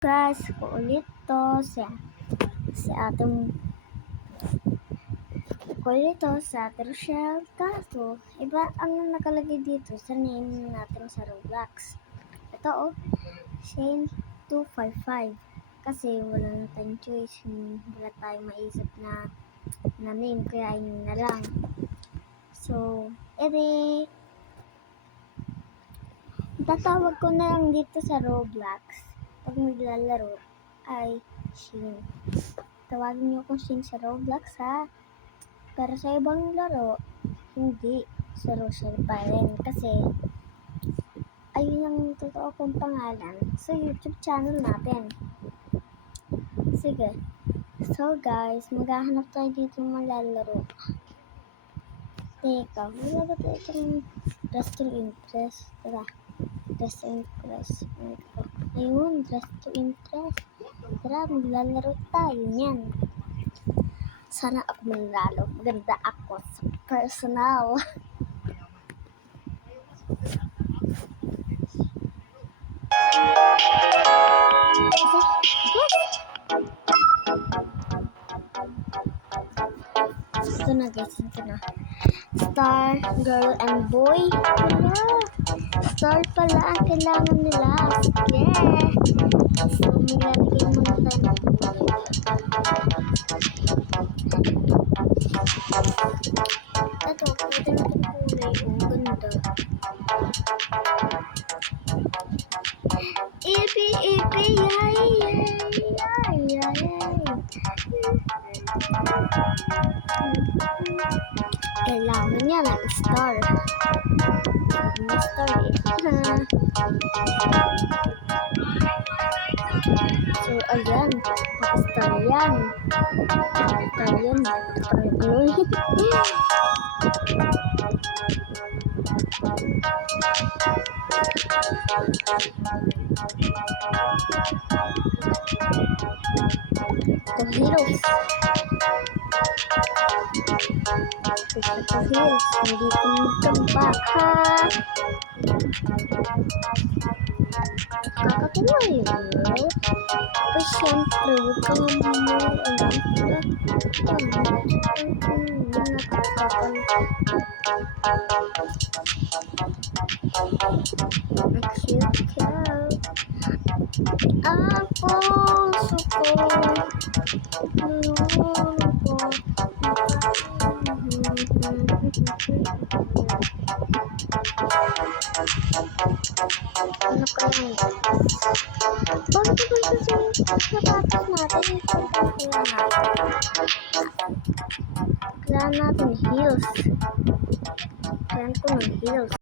Guys, ko ulit to si atong Ate Rochelle. Kaso, iba ang nakalagay dito sa name natin sa Roblox. Ito Shane 255. Kasi wala na tayong choice. Wala tayong maisip na name, kaya yun na lang. So, tatawag ko na lang dito sa Roblox. Pag maglalaro ay Shane. Tawagin niyo kung Shane sa Roblox ha. Pero sa ibang laro, hindi. Sa Rochelle pa rin. Kasi ayun ang totoo kong pangalan sa YouTube channel natin. Sige. So guys, maghahanap tayo dito ng malalaro. Teka, wala ba tayo itong Dress to Impress? Tara. Dress to Impress. Ayun, Dress to Impress. Tara, maglalaro tayo niyan. Sana ako manalo. Maganda ako sa personal. Ito na guys, ito na. Star, girl, and boy. Wala. Star pala ang kailangan nila. Sige. So, nilalagay muna tayo ng boy. Ito, pwede na itong kulay. Ang ganda. Ipi, yay, yay. Kailangan niya ng star. May star eh. So, ayan. Star yan. Star yan. The heroes. The heroes. Hindi ko magtambak ha. Kakatuwa yun. Pero siyempre, huwag ka nga ang puso ko ano ka lang bakit ito sa sapatos natin kailangan natin heels kailangan ko ng heels